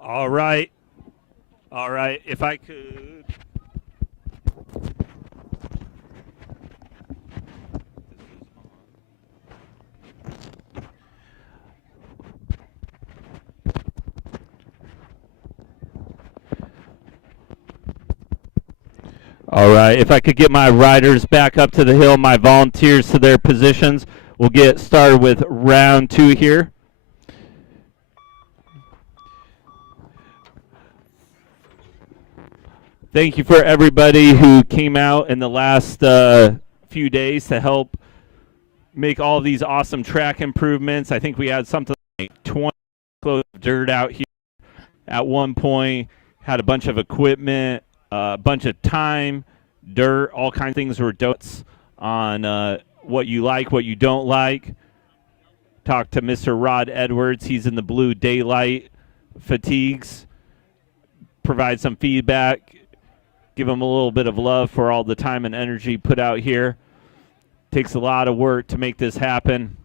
All right. All right. If I could. All right. If I could get my riders back up to the hill, my volunteers to their positions, we'll get started with round two here. Thank you for everybody who came out in the last few days to help make all these awesome track improvements. I think we had something like 20 kilos of dirt out here at one point, had a bunch of equipment, a bunch of time, dirt, all kinds of things were dots on what you like, what you don't like. Talked to Mr. Rod Edwards. He's in the blue daylight fatigues. Provide some feedback. Give him a little bit of love for all the time and energy put out here. Takes a lot of work to make this happen.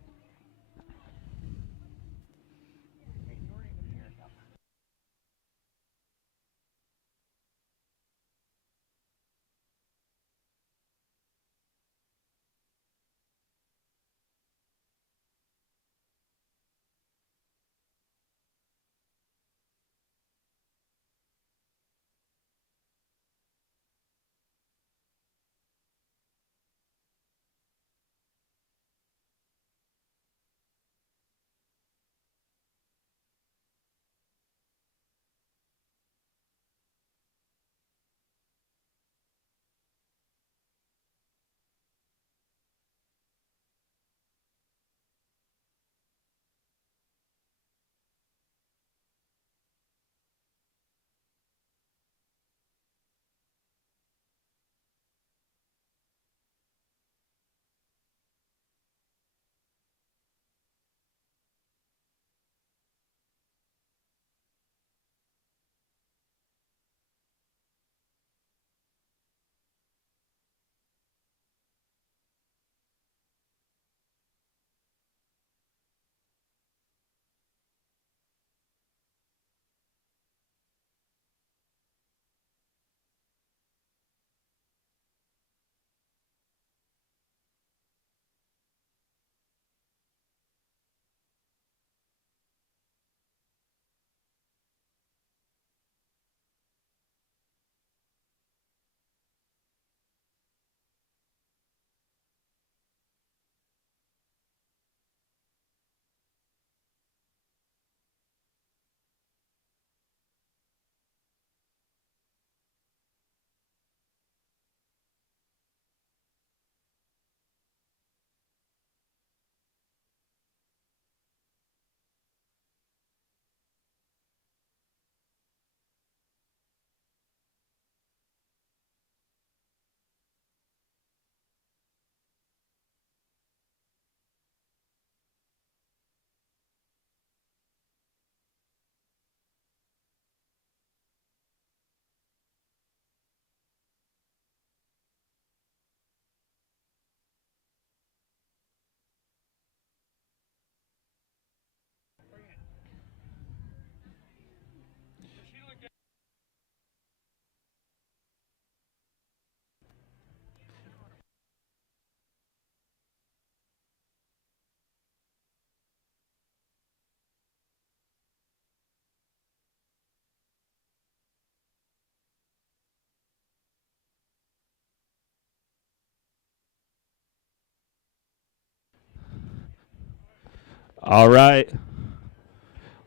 All right.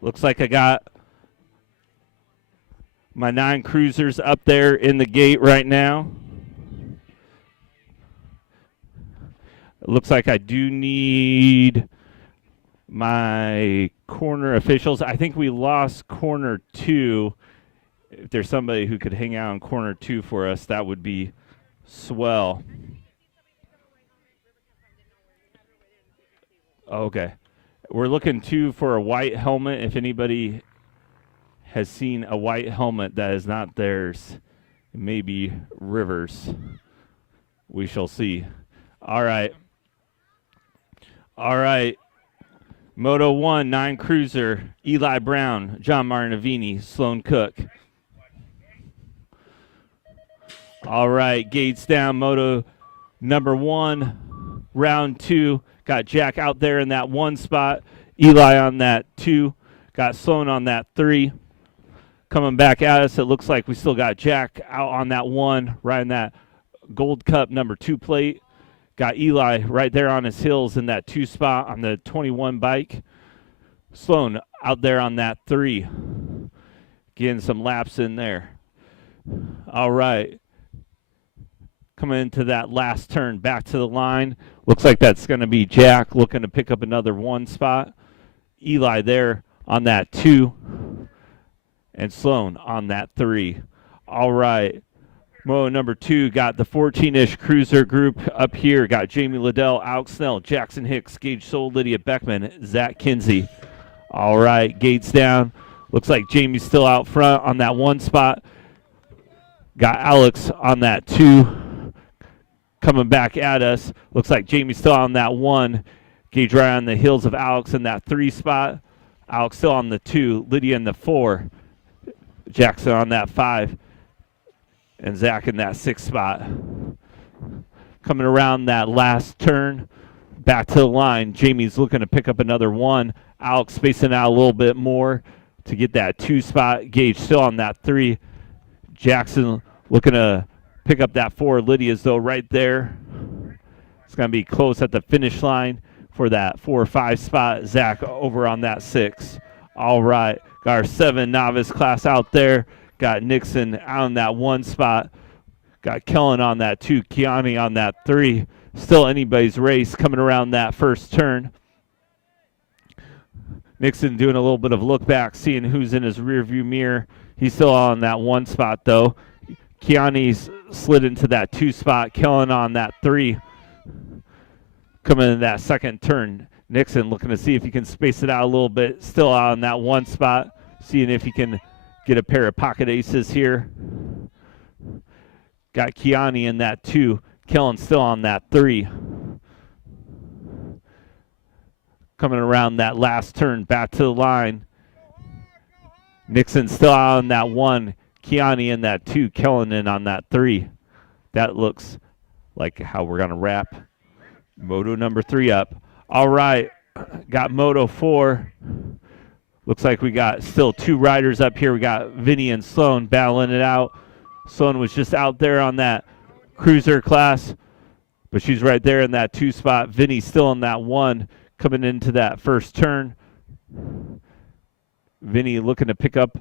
Looks like I got my 9 cruisers up there in the gate right now. It looks like I do need my corner officials. I think we lost corner 2. If there's somebody who could hang out in corner 2 for us, that would be swell. Okay. We're looking too for a white helmet. If anybody has seen a white helmet that is not theirs, maybe Rivers. We shall see. All right. All right. Moto 1, 9 Cruiser, Eli Brown, John Martinavini, Sloan Cook. All right, gates down, Moto number 1, round 2. Got Jack out there in that 1 spot, Eli on that 2, got Sloan on that 3. Coming back at us, it looks like we still got Jack out on that 1, riding that Gold Cup number 2 plate. Got Eli right there on his heels in that 2 spot on the 21 bike. Sloan out there on that 3. Getting some laps in there. All right. Coming into that last turn, back to the line. Looks like that's going to be Jack looking to pick up another 1 spot. Eli there on that 2. And Sloan on that 3. All right. Moto number 2 got the 14-ish Cruiser group up here. Got Jamie Liddell, Alex Snell, Jackson Hicks, Gage Soul, Lydia Beckman, Zach Kinsey. All right, gates down. Looks like Jamie's still out front on that 1 spot. Got Alex on that 2. Coming back at us. Looks like Jamie's still on that 1. Gage right on the heels of Alex in that 3 spot. Alex still on the 2. Lydia in the 4. Jackson on that 5. And Zach in that 6 spot. Coming around that last turn, back to the line. Jamie's looking to pick up another 1. Alex spacing out a little bit more to get that 2 spot. Gage still on that 3. Jackson looking to pick up that 4. Lydia's, though, right there. It's going to be close at the finish line for that 4 or 5 spot. Zach over on that 6. All right. Got our 7 novice class out there. Got Nixon on that 1 spot. Got Kellen on that 2. Kiani on that 3. Still anybody's race coming around that first turn. Nixon doing a little bit of look back, seeing who's in his rear view mirror. He's still on that 1 spot, though. Kiani's slid into that 2 spot. Kellen on that 3. Coming in that second turn. Nixon looking to see if he can space it out a little bit. Still on that 1 spot. Seeing if he can get a pair of pocket aces here. Got Kiani in that 2. Kellen still on that 3. Coming around that last turn, back to the line. Nixon still on that 1. Kiani in that 2. Kellen in on that 3. That looks like how we're going to wrap Moto number 3 up. All right, got Moto 4. Looks like we got still 2 riders up here. We got Vinny and Sloan battling it out. Sloan was just out there on that Cruiser class, but she's right there in that 2 spot. Vinny still in that 1 coming into that first turn. Vinny looking to pick up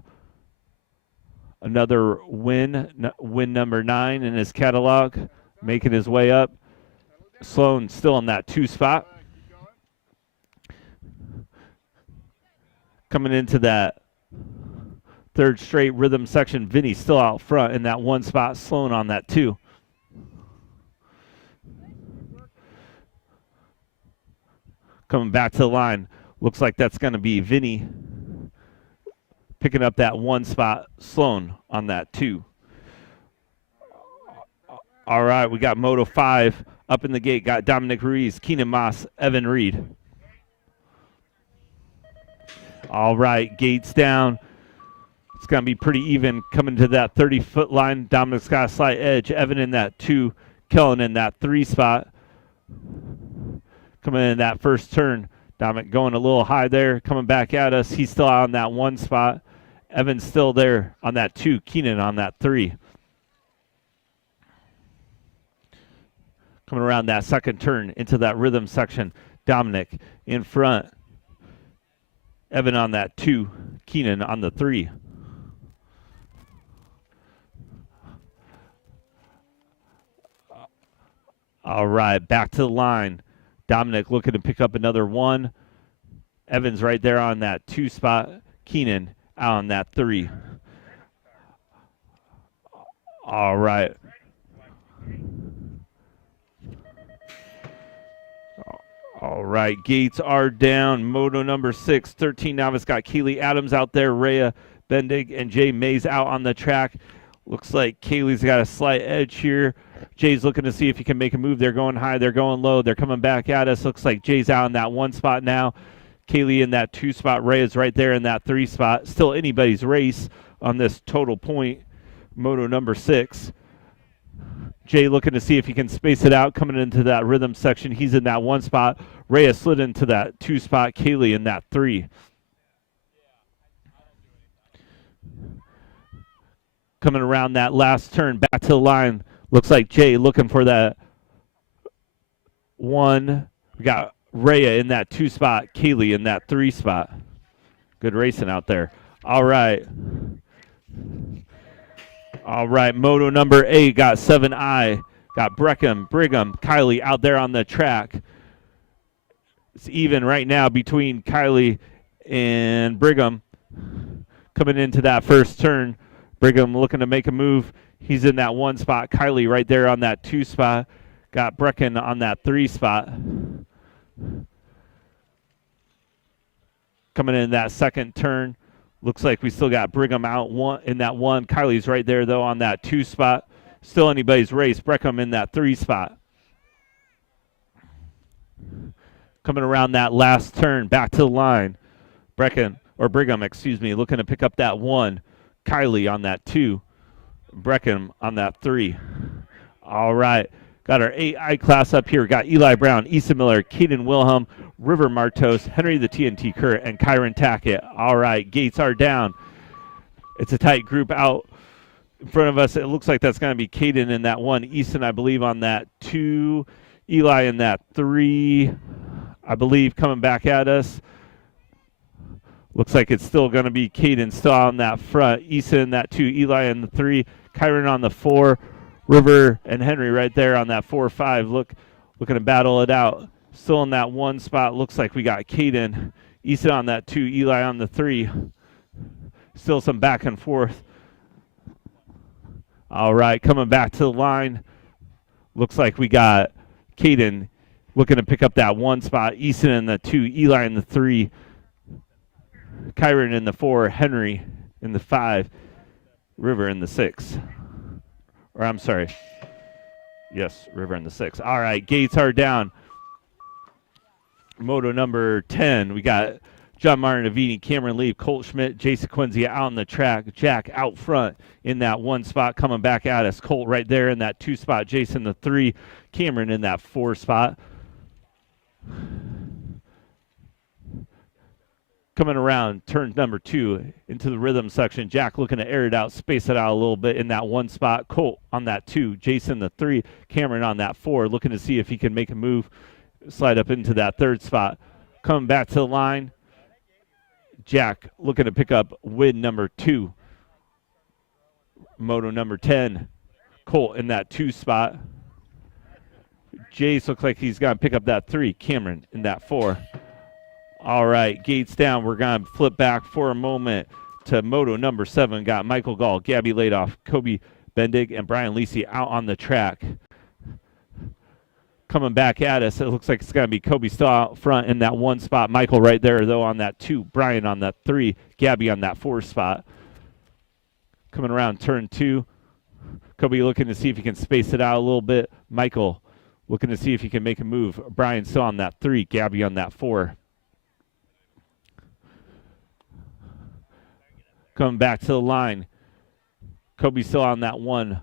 another win number 9 in his catalog, making his way up. Sloan still in that 2 spot. Coming into that third straight rhythm section, Vinny still out front in that 1 spot. Sloan on that 2. Coming back to the line. Looks like that's going to be Vinny picking up that 1 spot. Sloan on that 2. All right, we got Moto 5 up in the gate. Got Dominic Ruiz, Keenan Moss, Evan Reed. All right, gates down. It's going to be pretty even coming to that 30-foot line. Dominic's got a slight edge. Evan in that 2. Kellen in that 3 spot. Coming in that first turn. Dominic going a little high there. Coming back at us. He's still on that 1 spot. Evan's still there on that 2. Keenan on that 3. Coming around that second turn into that rhythm section. Dominic in front. Evan on that 2. Keenan on the 3. All right, back to the line. Dominic looking to pick up another 1. Evan's right there on that 2 spot. Keenan out on that 3. All right. All right, gates are down. Moto number 6, 13 novice. Got Kaylee Adams out there. Rhea Bendig and Jay Mays out on the track. Looks like Kaylee's got a slight edge here. Jay's looking to see if he can make a move. They're going high. They're going low. They're coming back at us. Looks like Jay's out in that 1 spot now. Kaylee in that 2 spot. Ray is right there in that 3 spot. Still anybody's race on this total point. Moto number 6. Jay looking to see if he can space it out, coming into that rhythm section. He's in that 1 spot. Ray has slid into that 2 spot. Kaylee in that 3. Coming around that last turn, back to the line. Looks like Jay looking for that 1. We got Rhea in that 2 spot. Kaylee in that 3 spot. Good racing out there. All right. All right, moto number 8 got 7I. Got Brigham, Kylie out there on the track. It's even right now between Kylie and Brigham. Coming into that first turn. Brigham looking to make a move. He's in that 1 spot. Kylie right there on that 2 spot. Got Brecken on that 3 spot. Coming in that second turn. Looks like we still got Brigham out in that 1. Kylie's right there, though, on that 2 spot. Still anybody's race. Breckham in that 3 spot. Coming around that last turn, back to the line. Brigham, looking to pick up that 1. Kylie on that 2. Breckham on that 3. All right. Got our 8I class up here. Got Eli Brown, Issa Miller, Keaton Wilhelm, River Martos, Henry the TNT Kurt, and Kyron Tackett. All right, gates are down. It's a tight group out in front of us. It looks like that's going to be Caden in that 1. Easton, I believe, on that 2. Eli in that 3, I believe, coming back at us. Looks like it's still going to be Caden still on that front. Easton in that 2, Eli in the 3, Kyron on the 4. River and Henry right there on that 4-5. Looking to battle it out. Still in that 1 spot. Looks like we got Caden. Easton on that 2. Eli on the 3. Still some back and forth. All right, coming back to the line. Looks like we got Caden looking to pick up that 1 spot. Easton in the 2. Eli in the 3. Kyron in the 4. Henry in the 5. River in the 6. Or I'm sorry. Yes, River in the 6. All right, gates are down. Moto number 10. We got John Martin, Avini, Cameron Lee, Colt Schmidt, Jason Quincy out on the track. Jack out front in that 1 spot, coming back at us. Colt right there in that 2 spot. Jason the 3. Cameron in that 4 spot. Coming around turn number 2 into the rhythm section. Jack looking to air it out, space it out a little bit in that 1 spot. Colt on that 2. Jason the 3. Cameron on that 4. Looking to see if he can make a move, slide up into that 3rd spot. Coming back to the line. Jack looking to pick up win number 2. Moto number 10. Colt in that 2 spot. Jace looks like he's going to pick up that 3. Cameron in that 4. All right, gates down. We're going to flip back for a moment to moto number 7. Got Michael Gall, Gabby Ladoff, Kobe Bendig, and Brian Lisi out on the track. Coming back at us, it looks like it's going to be Kobe still out front in that 1 spot. Michael right there, though, on that 2. Brian on that 3. Gabby on that 4 spot. Coming around turn 2. Kobe looking to see if he can space it out a little bit. Michael looking to see if he can make a move. Brian still on that 3. Gabby on that 4. Coming back to the line. Kobe still on that 1.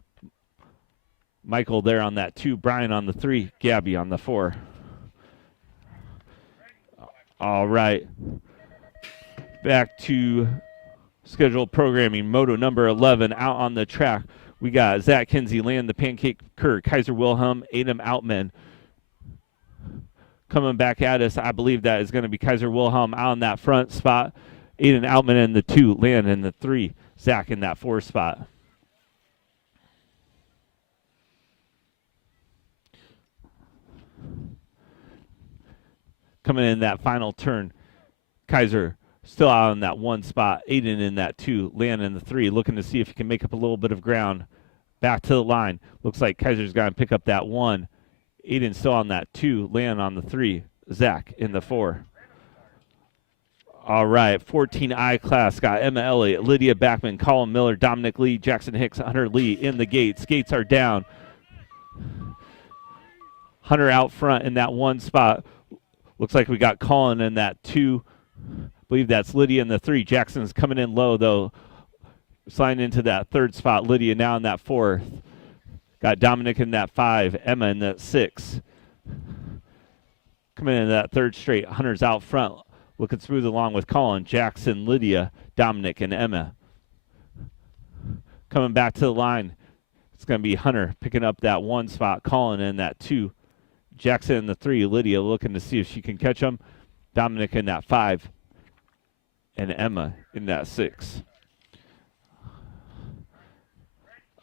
Michael there on that 2. Brian on the 3. Gabby on the 4. All right. Back to scheduled programming. Moto number 11 out on the track. We got Zach Kinsey, Land the Pancake Kurt, Kaiser Wilhelm, Adam Outman. Coming back at us, I believe that is going to be Kaiser Wilhelm out on that front spot. Aiden Outman in the 2, Land in the 3, Zach in that 4 spot. Coming in that final turn, Kaiser still out on that 1 spot. Aiden in that 2, Land in the 3, looking to see if he can make up a little bit of ground. Back to the line. Looks like Kaiser's going to pick up that 1. Aiden still on that 2, Land on the 3, Zach in the 4. All right, 14I class got Emma Elliott, Lydia Backman, Colin Miller, Dominic Lee, Jackson Hicks, Hunter Lee in the gates. Gates are down. Hunter out front in that 1 spot. Looks like we got Colin in that 2. believe that's Lydia in the 3. Jackson's coming in low, though. Sliding into that 3rd spot. Lydia now in that 4th. Got Dominic in that 5. Emma in that 6. Coming into that 3rd straight. Hunter's out front. Looking smooth along with Colin. Jackson, Lydia, Dominic, and Emma. Coming back to the line. It's going to be Hunter picking up that 1 spot. Colin in that 2. Jackson in the 3. Lydia looking to see if she can catch him. Dominic in that 5. And Emma in that 6.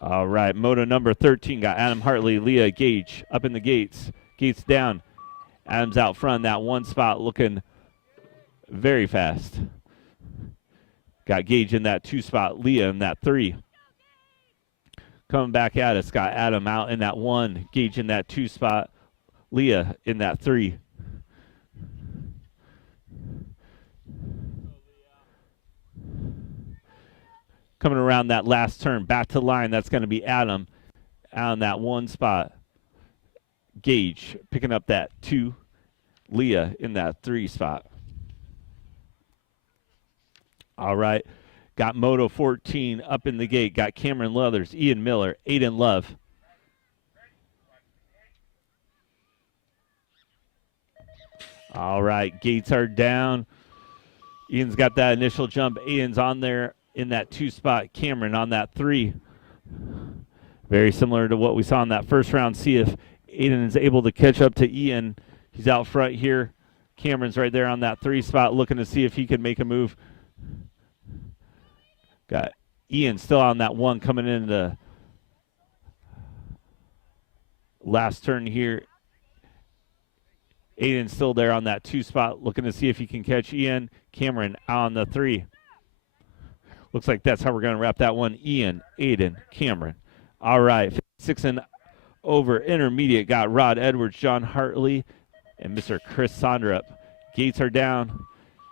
All right, moto number 13 got Adam Hartley, Leah Gage up in the gates. Gates down. Adam's out front, that 1 spot looking very fast. Got Gage in that 2 spot, Leah in that 3. Coming back at us, got Adam out in that 1, Gage in that 2 spot, Leah in that 3. Coming around that last turn, back to the line, that's going to be Adam out in that 1 spot. Gage picking up that 2, Leah in that 3 spot. All right, got Moto 14 up in the gate, got Cameron Leathers, Ian Miller, Aiden Love. All right, gates are down. Ian's got that initial jump. Aiden's on there in that 2 spot. Cameron on that 3. Very similar to what we saw in that first round. See if Aiden is able to catch up to Ian. He's out front here. Cameron's right there on that 3 spot looking to see if he can make a move. Got Ian still on that 1 coming into last turn here. Aiden still there on that 2 spot looking to see if he can catch Ian. Cameron on the 3. Looks like that's how we're going to wrap that one. Ian, Aiden, Cameron. All right, 56 and over intermediate got Rod Edwards, John Hartley, and Mr. Chris Sondrup. Gates are down.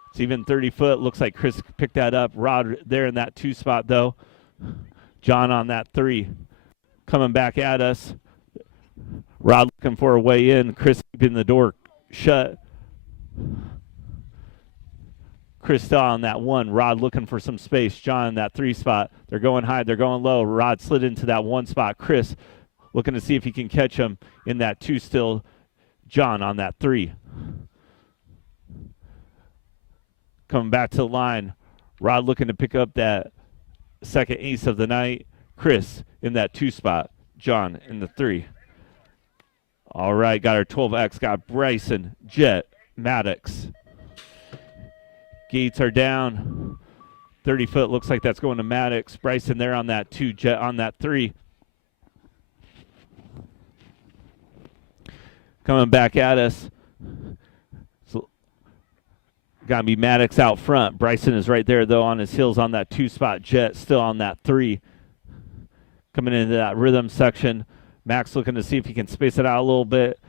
It's even 30 foot. Looks like Chris picked that up. Rod there in that 2 spot, though. John on that 3. Coming back at us. Rod looking for a way in. Chris keeping the door shut. Chris still on that 1. Rod looking for some space. John in that 3 spot. They're going high. They're going low. Rod slid into that 1 spot. Chris looking to see if he can catch him in that 2 still. John on that 3. Coming back to the line. Rod looking to pick up that 2nd ace of the night. Chris in that 2 spot. John in the 3. All right, got our 12X. Got Bryson, Jet, Maddox. Gates are down. 30 foot looks like that's going to Maddox. Bryson there on that 2, Jet on that 3. Coming back at us. So, got to be Maddox out front. Bryson is right there, though, on his heels on that 2 spot. Jet still on that 3. Coming into that rhythm section. Max looking to see if he can space it out a little bit.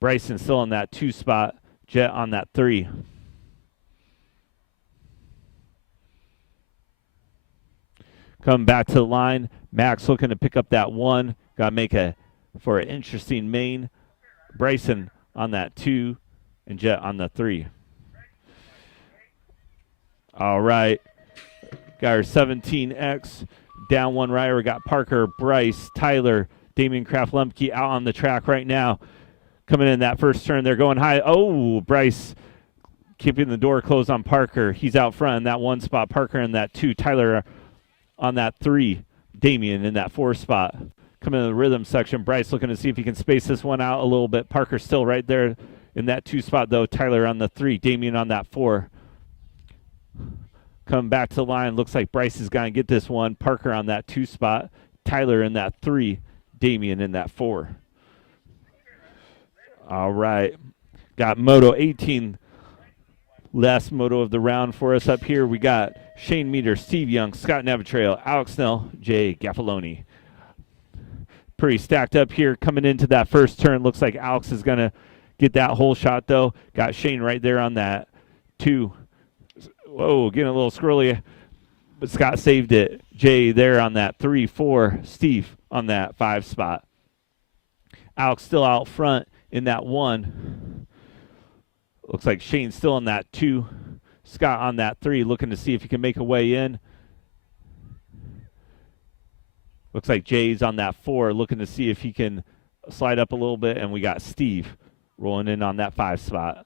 Bryson still on that 2 spot. Jet on that 3. Coming back to the line. Max looking to pick up that 1. Got to make for an interesting main. Bryson on that 2. And Jet on the 3. All right. Got our 17X. Down 1 rider. We got Parker, Bryce, Tyler, Damian Kraft Lumpke out on the track right now. Coming in that first turn. They're going high. Oh, Bryce keeping the door closed on Parker. He's out front in that 1 spot. Parker in that 2. Tyler on that 3. Damian in that 4 spot. Coming in the rhythm section. Bryce looking to see if he can space this one out a little bit. Parker still right there in that 2 spot, though. Tyler on the 3. Damian on that 4. Coming back to the line. Looks like Bryce is going to get this one. Parker on that 2 spot. Tyler in that 3. Damian in that 4. All right. Got Moto 18. Last moto of the round for us up here. We got Shane Meter, Steve Young, Scott Navatrail, Alex Snell, Jay Gaffaloni. Pretty stacked up here coming into that first turn. Looks like Alex is going to get that whole shot, though. Got Shane right there on that 2. Whoa, getting a little squirrely, but Scott saved it. Jay there on that 3, 4. Steve on that 5 spot. Alex still out front in that 1. Looks like Shane's still on that 2. Scott on that 3, looking to see if he can make a way in. Looks like Jay's on that 4, looking to see if he can slide up a little bit. And we got Steve rolling in on that 5 spot.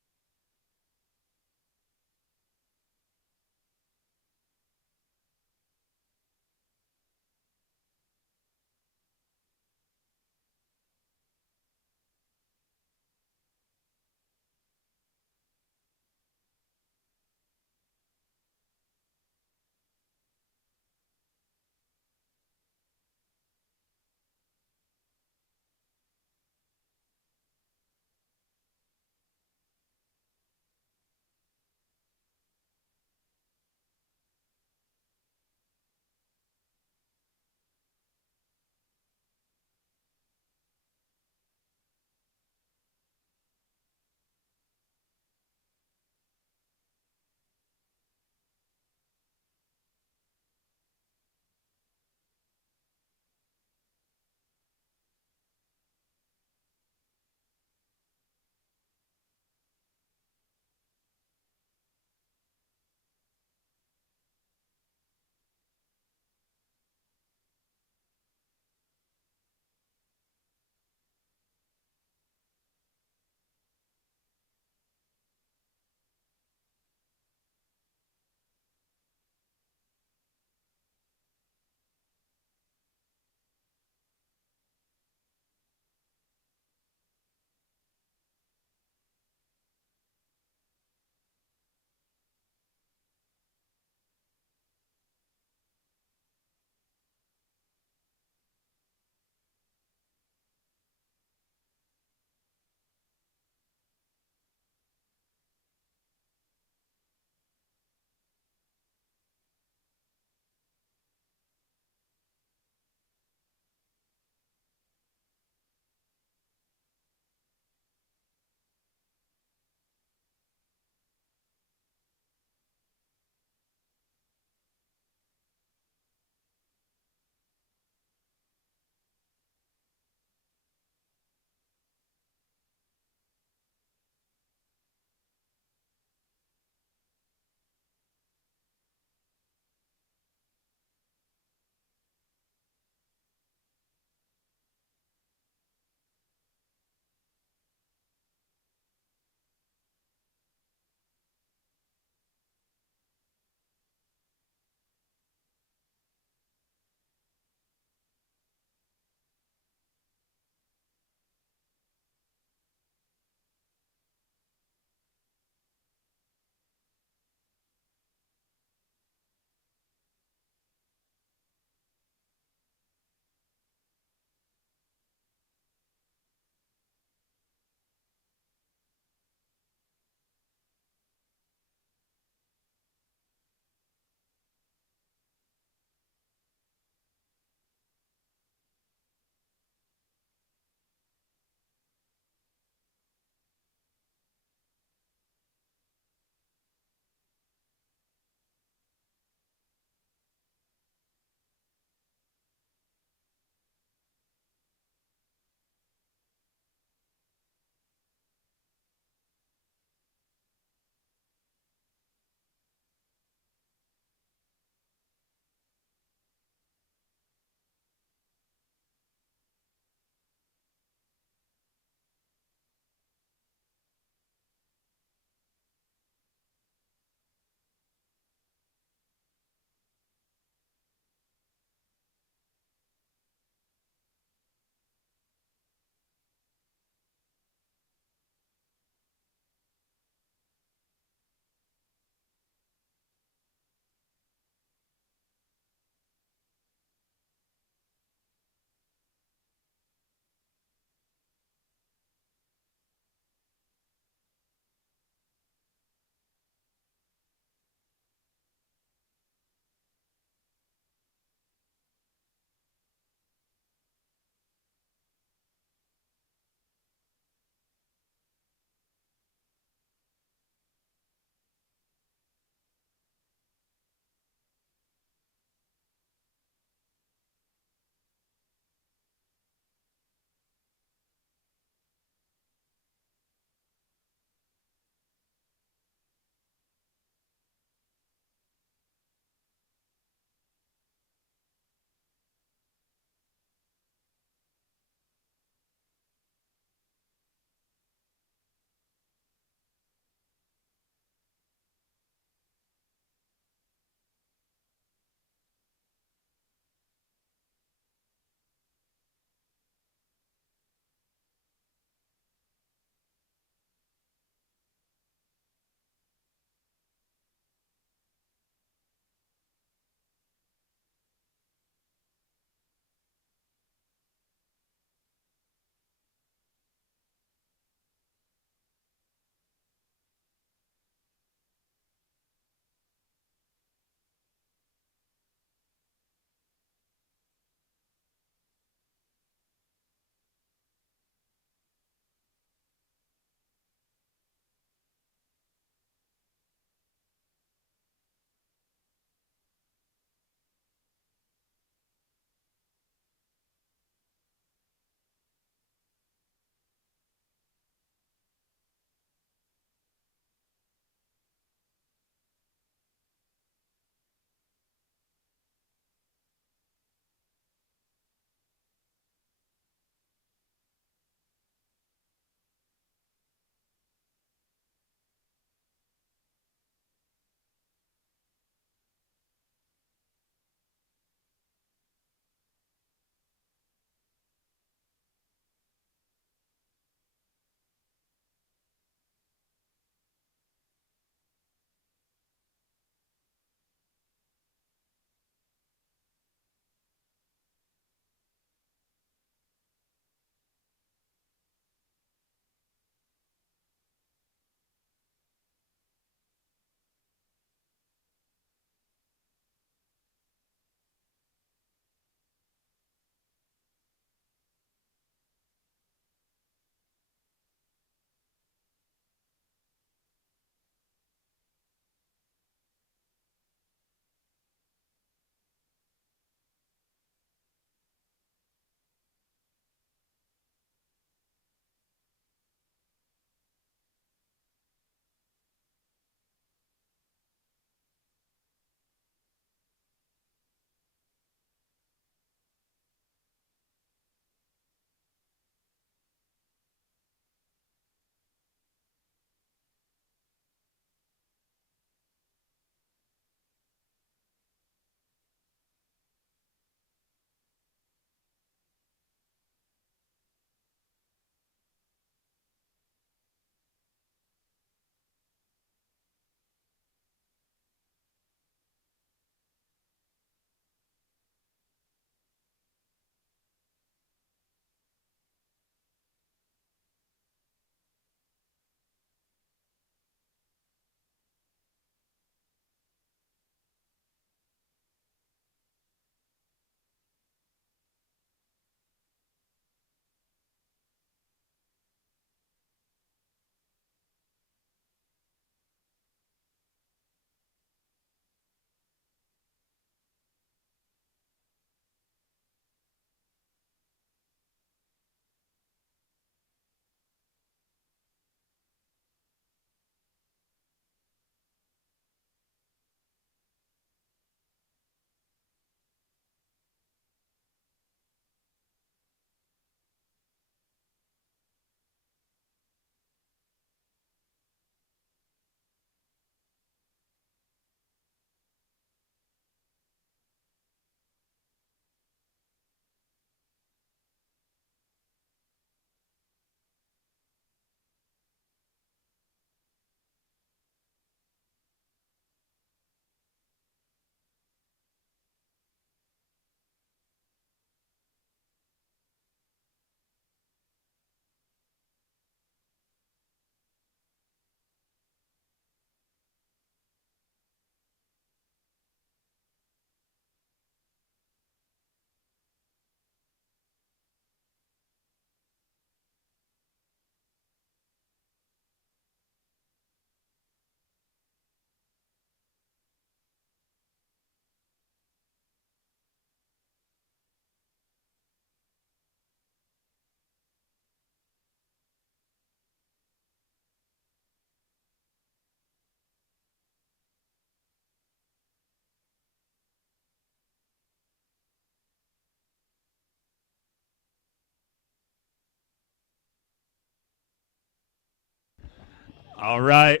All right.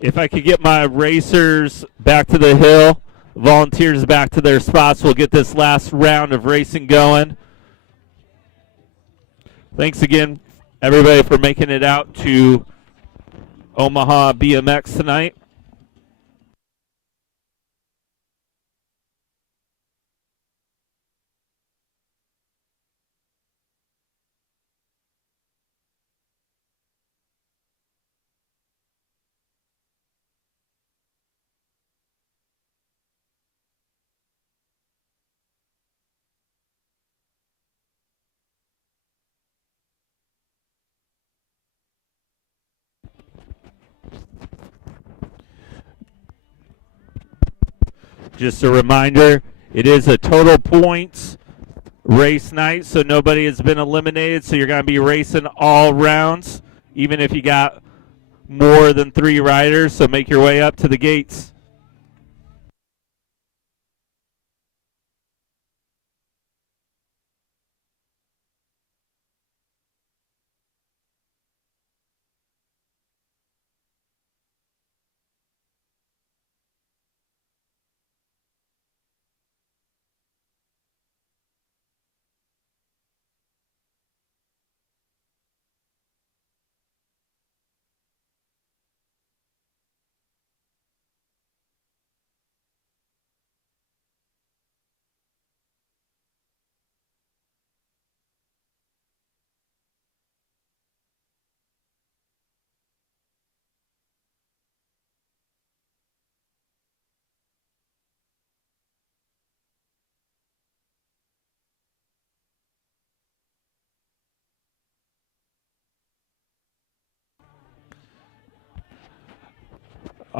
If I could get my racers back to the hill, volunteers back to their spots, we'll get this last round of racing going. Thanks again, everybody, for making it out to Omaha BMX tonight. Just a reminder, it is a total points race night, so nobody has been eliminated, so you're going to be racing all rounds, even if you got more than 3 riders, so make your way up to the gates.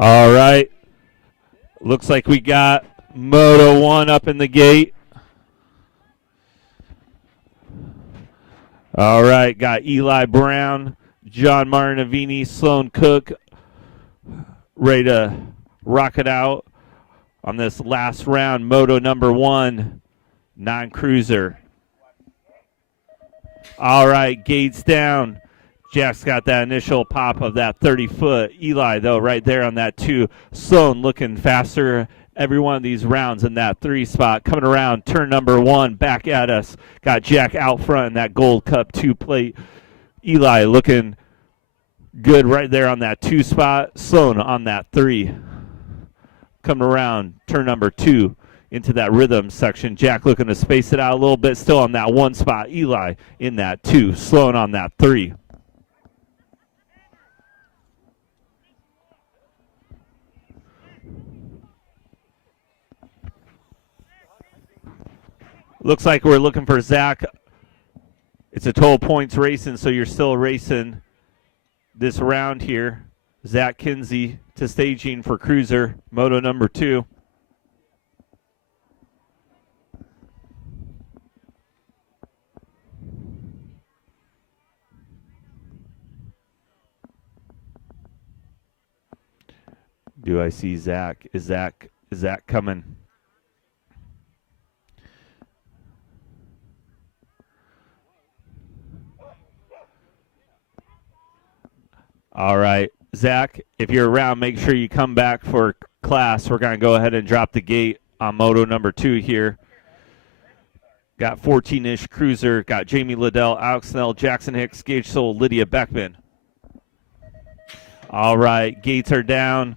All right. Looks like we got Moto 1 up in the gate. All right. Got Eli Brown, John Martinavini, Sloan Cook ready to rock it out on this last round. Moto number 1, non-cruiser. All right. Gates down. Jack's got that initial pop of that 30-foot. Eli, though, right there on that 2. Sloan looking faster every one of these rounds in that 3 spot. Coming around, turn number 1, back at us. Got Jack out front in that Gold Cup 2 plate. Eli looking good right there on that 2 spot. Sloan on that 3. Coming around, turn number 2. Into that rhythm section. Jack looking to space it out a little bit. Still on that 1 spot. Eli in that 2. Sloan on that 3. Looks like we're looking for Zach. It's a total points racing, so you're still racing this round here. Zach Kinsey to staging for cruiser, moto number 2. Do I see Zach? Is Zach coming? All right, Zach, if you're around, make sure you come back for class. We're going to go ahead and drop the gate on moto number 2 here. Got 14-ish cruiser. Got Jamie Liddell, Alex Snell, Jackson Hicks, Gage Soul, Lydia Beckman. All right, gates are down.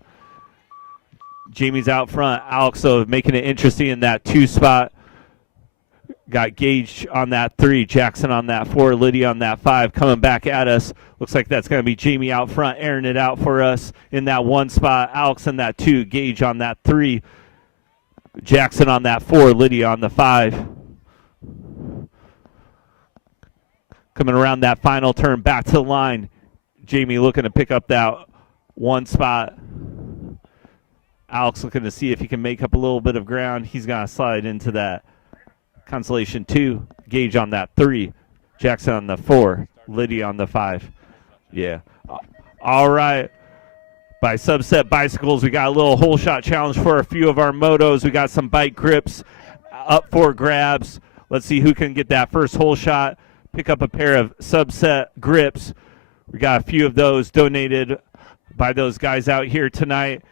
Jamie's out front. Alex, though, making it interesting in that 2 spot. Got Gage on that 3, Jackson on that 4, Lydia on that 5, coming back at us. Looks like that's going to be Jamie out front, airing it out for us in that 1 spot. Alex on that 2, Gage on that 3, Jackson on that 4, Lydia on the 5. Coming around that final turn, back to the line. Jamie looking to pick up that 1 spot. Alex looking to see if he can make up a little bit of ground. He's going to slide into that Constellation 2, Gage on that 3, Jackson on the 4, Lydia on the 5. Yeah. All right. By Subset Bicycles, we got a little hole shot challenge for a few of our motos. We got some bike grips up for grabs. Let's see who can get that first hole shot, pick up a pair of Subset grips. We got a few of those donated by those guys out here tonight.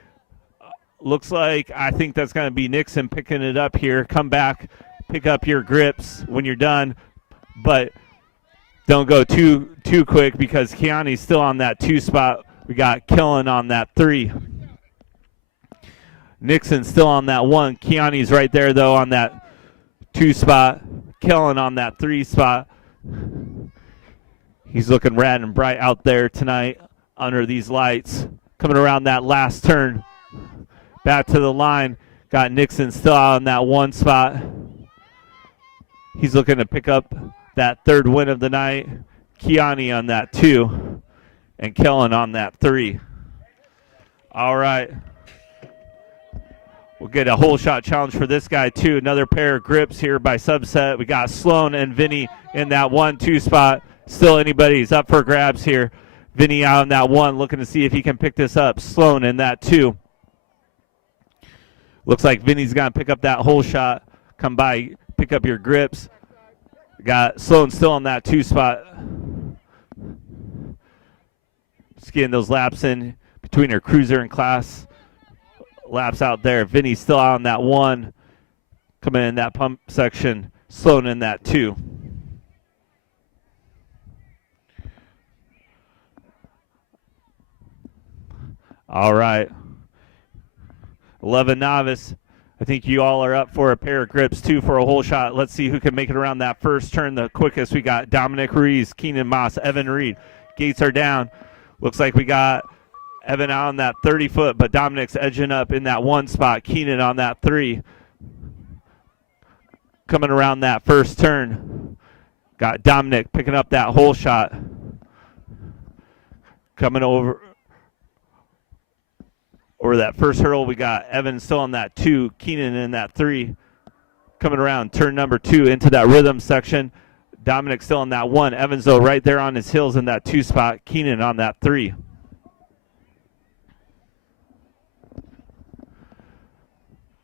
Looks like I think that's going to be Nixon picking it up here. Come back, pick up your grips when you're done, but don't go too quick because Keani's still on that 2 spot. We got Killen on that 3. Nixon still on that 1. Keani's right there though on that 2 spot. Killen on that 3 spot. He's looking rad and bright out there tonight under these lights. Coming around that last turn. Back to the line. Got Nixon still out on that 1 spot. He's looking to pick up that 3rd win of the night. Keani on that 2. And Kellen on that 3. All right. We'll get a whole shot challenge for this guy too. Another pair of grips here by Subset. We got Sloan and Vinny in that 1-2 spot. Still anybody's up for grabs here. Vinny out on that 1, looking to see if he can pick this up. Sloan in that 2. Looks like Vinny's going to pick up that whole shot. Come by, pick up your grips. Got Sloan still on that 2 spot. Just getting those laps in between her cruiser and class laps out there. Vinny still out on that 1. Coming in that pump section. Sloan in that 2. All right. 11 novice. I think you all are up for a pair of grips too for a whole shot. Let's see who can make it around that first turn the quickest. We got Dominic Ruiz, Keenan Moss, Evan Reed. Gates are down. Looks like we got Evan out on that 30 foot, but Dominic's edging up in that 1 spot. Keenan on that 3. Coming around that first turn. Got Dominic picking up that whole shot. Coming over that first hurdle, we got Evan still on that 2, Keenan in that 3. Coming around turn number 2 into that rhythm section. Dominic still on that 1. Evans, though, right there on his heels in that 2 spot. Keenan on that 3.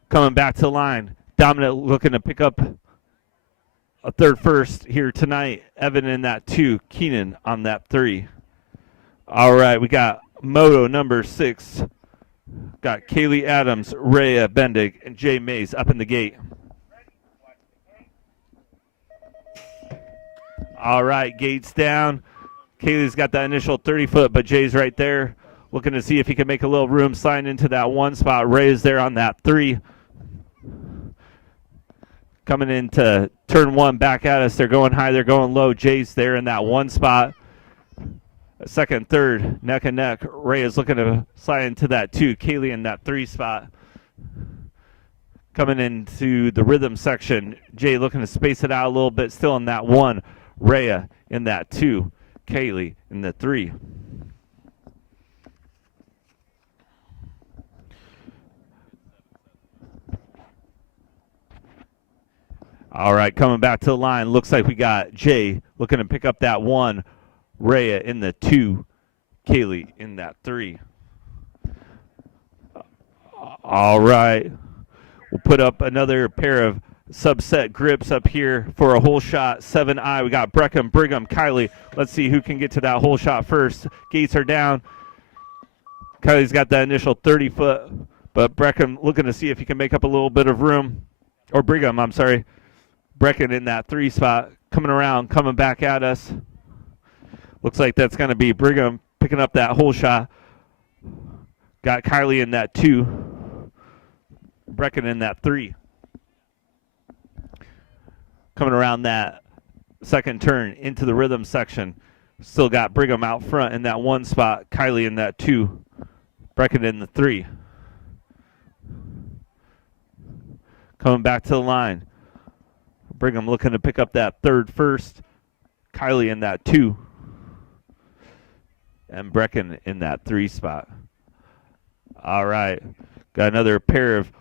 Coming back to the line. Dominic looking to pick up a 3rd first here tonight. Evan in that 2. Keenan on that 3. All right, we got moto number 6. Got Kaylee Adams, Rhea Bendig, and Jay Mays up in the gate. All right, gates down. Kaylee's got that initial 30 foot, but Jay's right there. Looking to see if he can make a little room, sliding into that 1 spot. Rhea's there on that 3. Coming into turn 1 back at us. They're going high, they're going low. Jay's there in that 1 spot. Second, third, neck and neck. Ray is looking to slide into that 2. Kaylee in that 3 spot. Coming into the rhythm section. Jay looking to space it out a little bit. Still in that 1. Rhea in that 2. Kaylee in the 3. All right, coming back to the line. Looks like we got Jay looking to pick up that 1. Rhea in the 2, Kaylee in that 3. All right. We'll put up another pair of subset grips up here for a whole shot. 7I. We got Breckham, Brigham, Kylie. Let's see who can get to that whole shot first. Gates are down. Kylie's got that initial 30 foot, but Breckham looking to see if he can make up a little bit of room. Or Brigham, I'm sorry. Breckham in that 3 spot. Coming around, coming back at us. Looks like that's going to be Brigham picking up that whole shot. Got Kylie in that 2. Brecken in that 3. Coming around that second turn into the rhythm section. Still got Brigham out front in that 1 spot. Kylie in that 2. Brecken in the 3. Coming back to the line. Brigham looking to pick up that 3rd first. Kylie in that 2. And Brecken in that 3 spot. All right. Got another pair of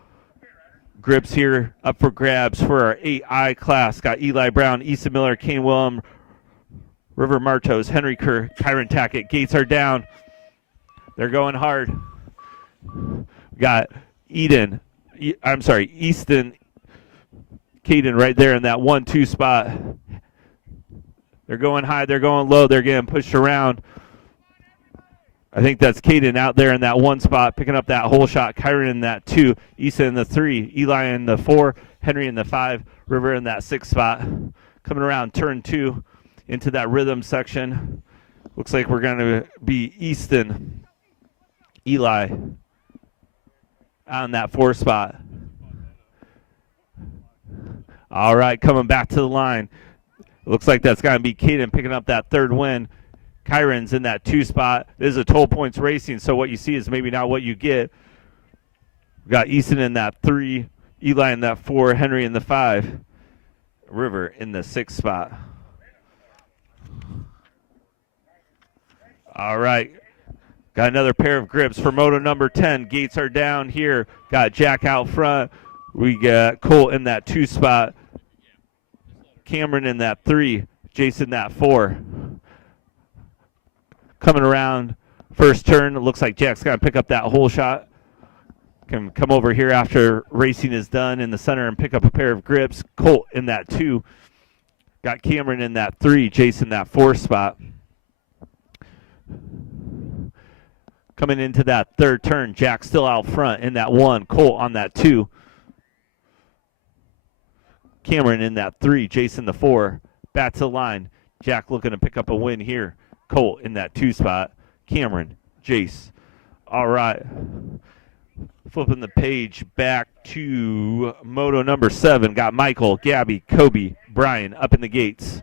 grips here up for grabs for our 8I class. Got Eli Brown, Easton Miller, Kane Willem, River Martos, Henry Kerr, Kyron Tackett. Gates are down. They're going hard. Got Easton Caden right there in that 1-2 spot. They're going high, they're going low, they're getting pushed around. I think that's Caden out there in that one spot, picking up that hole shot. Kyron in that 2, Issa in the 3, Eli in the 4, Henry in the 5, River in that 6 spot. Coming around turn 2 into that rhythm section. Looks like we're going to be Easton, Eli on that 4 spot. All right, coming back to the line. Looks like that's going to be Caden picking up that 3rd win. Kyron's in that 2 spot. This is a 12 points racing, so what you see is maybe not what you get. We got Easton in that 3, Eli in that 4, Henry in the 5, River in the 6 spot. All right. Got another pair of grips for moto number 10. Gates are down here. Got Jack out front. We got Colt in that 2 spot. Cameron in that 3. Jason that 4. Coming around first turn, it looks like Jack's got to pick up that hole shot. Can come over here after racing is done in the center and pick up a pair of grips. Colt in that 2. Got Cameron in that 3. Jason that 4 spot. Coming into that 3rd turn, Jack still out front in that 1. Colt on that 2. Cameron in that 3. Jason the 4. Back to the line. Jack looking to pick up a win here. Colt in that 2 spot. Cameron, Jace. All right. Flipping the page back to moto number 7. Got Michael, Gabby, Kobe, Brian up in the gates.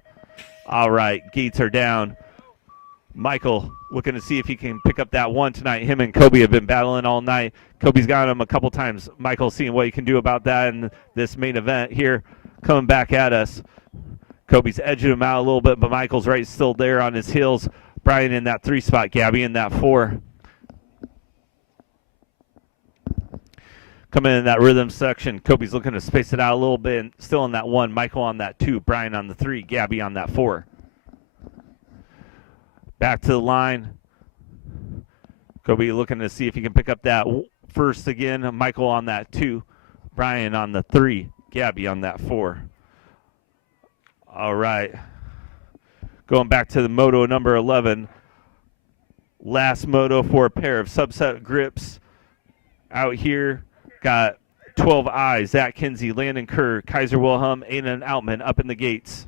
All right. Gates are down. Michael looking to see if he can pick up that 1 tonight. Him and Kobe have been battling all night. Kobe's got him a couple times. Michael seeing what he can do about that in this main event here. Coming back at us. Kobe's edging him out a little bit, but Michael's right still there on his heels. Brian in that 3 spot. Gabby in that 4. Coming in that rhythm section. Kobe's looking to space it out a little bit. And still in that 1. Michael on that 2. Brian on the 3. Gabby on that 4. Back to the line. Kobe looking to see if he can pick up that 1st again. Michael on that 2. Brian on the 3. Gabby on that 4. All right. Going back to the moto number 11. Last moto for a pair of subset grips. Out here, got 12 eyes. Zach Kinsey, Landon Kerr, Kaiser Wilhelm, Aiden Outman up in the gates.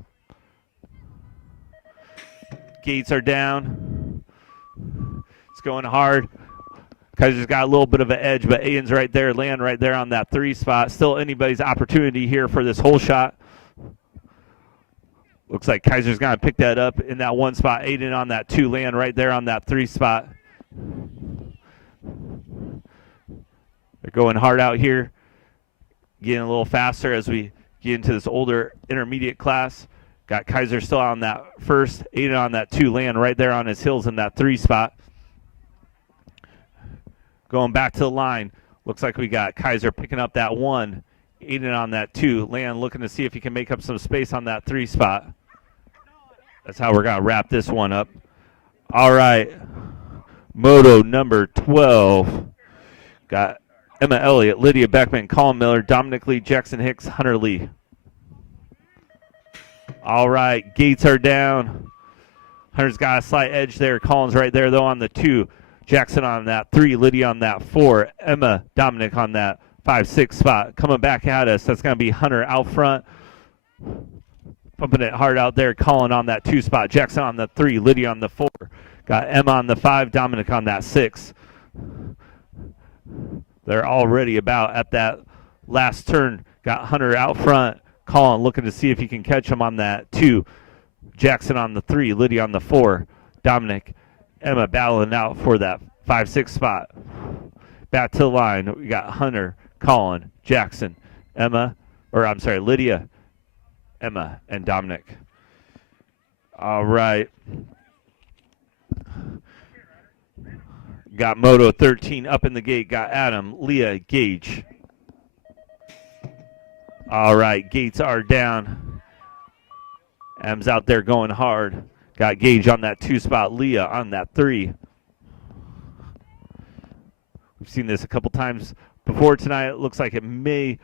Gates are down. It's going hard. Kaiser's got a little bit of an edge, but Aiden's right there, Land right there on that 3 spot. Still anybody's opportunity here for this whole shot. Looks like Kaiser's going to pick that up in that 1 spot. Aiden on that 2. Land right there on that 3 spot. They're going hard out here. Getting a little faster as we get into this older intermediate class. Got Kaiser still on that 1st. Aiden on that 2. Land right there on his heels in that 3 spot. Going back to the line. Looks like we got Kaiser picking up that 1. Aiden on that 2. Land looking to see if he can make up some space on that 3 spot. That's how we're going to wrap this one up. All right. Moto number 12. Got Emma Elliott, Lydia Beckman, Colin Miller, Dominic Lee, Jackson Hicks, Hunter Lee. All right. Gates are down. Hunter's got a slight edge there. Colin's right there, though, on the 2. Jackson on that 3. Lydia on that 4. Emma, Dominic on that 5-6 spot. Coming back at us, that's going to be Hunter out front. Pumping it hard out there. Colin on that 2 spot. Jackson on the 3. Lydia on the 4. Got Emma on the 5. Dominic on that 6. They're already about at that last turn. Got Hunter out front. Colin looking to see if he can catch him on that 2. Jackson on the 3. Lydia on the 4. Dominic, Emma battling out for that 5-6 spot. Back to the line. We got Hunter, Colin, Jackson, Lydia, Emma, and Dominic. All right. Got Moto 13 up in the gate. Got Adam, Leah, Gage. All right, gates are down. M's out there going hard. Got Gage on that 2 spot. Leah on that 3. We've seen this a couple times before tonight. It looks like it may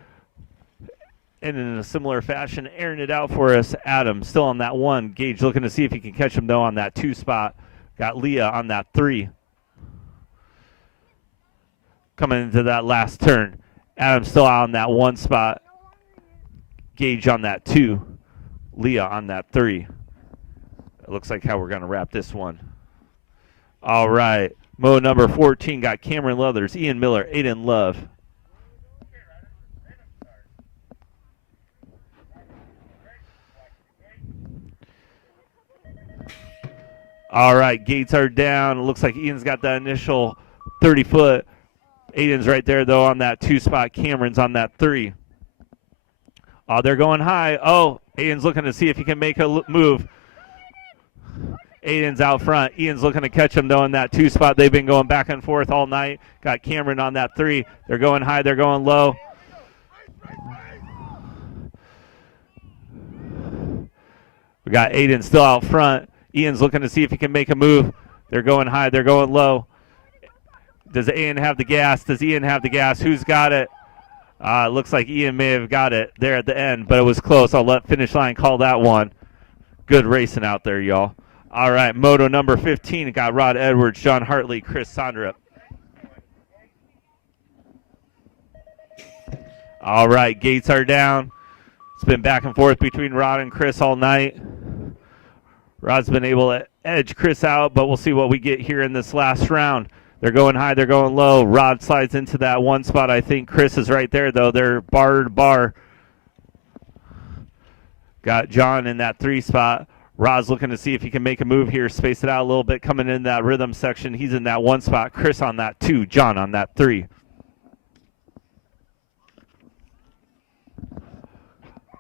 end in a similar fashion. Airing it out for us. Adam still on that 1. Gage looking to see if he can catch him, though, on that 2 spot. Got Leah on that 3. coming into that last turn. Adam still out on that 1 spot. Gage on that 2. Leah on that 3. It looks like how we're going to wrap this one. All right. Moto number 14 got Cameron Leathers, Ian Miller, Aiden Love. All right, gates are down. It looks like Ian's got that initial 30-foot. Aiden's right there, though, on that 2 spot. Cameron's on that 3. Oh, they're going high. Oh, Aiden's looking to see if he can make a move. Aiden's out front. Ian's looking to catch him, though, in that 2 spot. They've been going back and forth all night. Got Cameron on that 3. They're going high. They're going low. We got Aiden still out front. Ian's looking to see if he can make a move. They're going high. They're going low. Does Ian have the gas? Does Ian have the gas? Who's got it? Looks like Ian may have got it there at the end, but it was close. I'll let finish line call that one. Good racing out there, y'all. All right, moto number 15. It got Rod Edwards, John Hartley, Chris Sondrup. All right, gates are down. It's been back and forth between Rod and Chris all night. Rod's been able to edge Chris out, but we'll see what we get here in this last round. They're going high, they're going low. Rod slides into that 1 spot. I think Chris is right there, though. They're bar to bar. Got John in that 3 spot. Rod's looking to see if he can make a move here, space it out a little bit, coming in that rhythm section. He's in that 1 spot. Chris on that 2, John on that 3.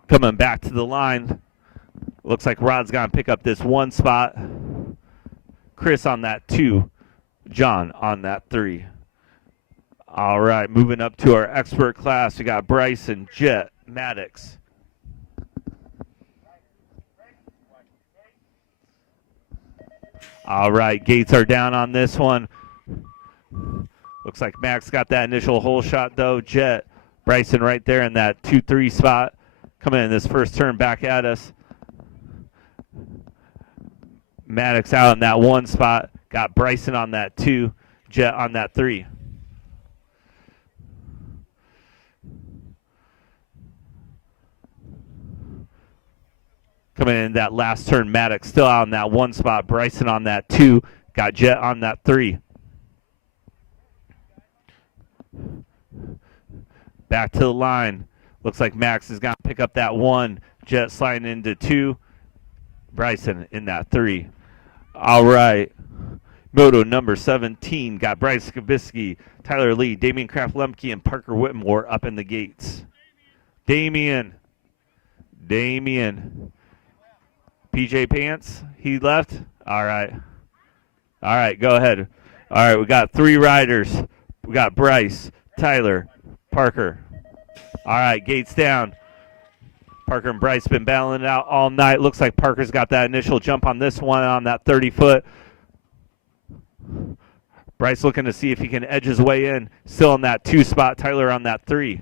Coming back to the line. Looks like Rod's going to pick up this 1 spot. Chris on that 2. John on that 3. All right, moving up to our expert class. We got Bryson, Jet, Maddox. All right, gates are down on this one. Looks like Max got that initial hole shot, though. Jet, Bryson right there in that 2-3 spot. Coming in this first turn back at us. Maddox out in that 1 spot. Got Bryson on that 2. Jet on that 3. Coming in that last turn, Maddox still out in that 1 spot. Bryson on that 2. Got Jet on that 3. Back to the line. Looks like Max is going to pick up that 1. Jet sliding into 2. Bryson in that 3. All right. Moto number 17 got Bryce Skabisky, Tyler Lee, Damian Kraft Lemke, and Parker Whitmore up in the gates. Damian. PJ Pants, he left? All right. All right, go ahead. All right, we got 3 riders. We got Bryce, Tyler, Parker. All right, gates down. Parker and Bryce been battling it out all night. Looks like Parker's got that initial jump on this one on that 30-foot. Bryce looking to see if he can edge his way in. Still in that 2 spot. Tyler on that 3.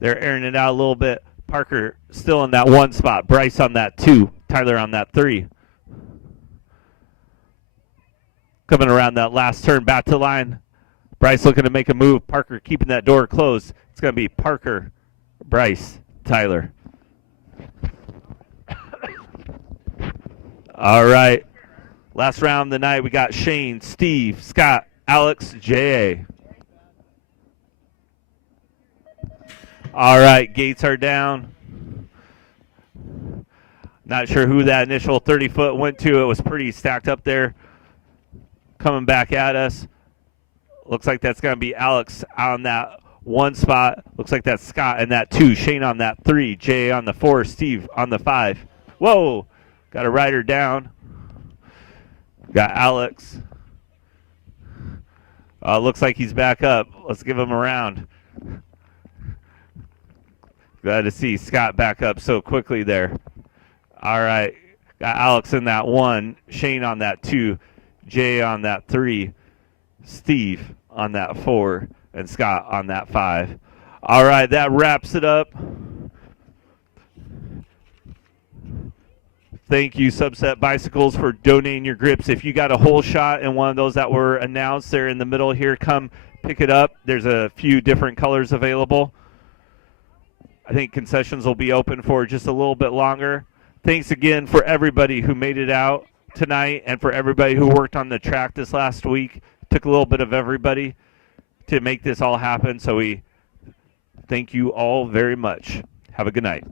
They're airing it out a little bit. Parker still in that 1 spot. Bryce on that 2. Tyler on that 3. Coming around that last turn back to line. Bryce looking to make a move. Parker keeping that door closed. It's going to be Parker, Bryce, Tyler. All right. Last round of the night, we got Shane, Steve, Scott, Alex, J.A. All right, gates are down. Not sure who that initial 30-foot went to. It was pretty stacked up there. Coming back at us. Looks like that's going to be Alex on that 1 spot. Looks like that's Scott in that 2. Shane on that 3. J.A. on the 4. Steve on the 5. Whoa. Got a rider down. Got Alex. Looks like he's back up. Let's give him a round. Glad to see Scott back up so quickly there. All right. Got Alex in that 1. Shane on that 2. Jay on that 3. Steve on that 4. And Scott on that 5. All right. That wraps it up. Thank you, Subset Bicycles, for donating your grips. If you got a hole shot in one of those that were announced there in the middle here, come pick it up. There's a few different colors available. I think concessions will be open for just a little bit longer. Thanks again for everybody who made it out tonight and for everybody who worked on the track this last week. Took a little bit of everybody to make this all happen, so we thank you all very much. Have a good night.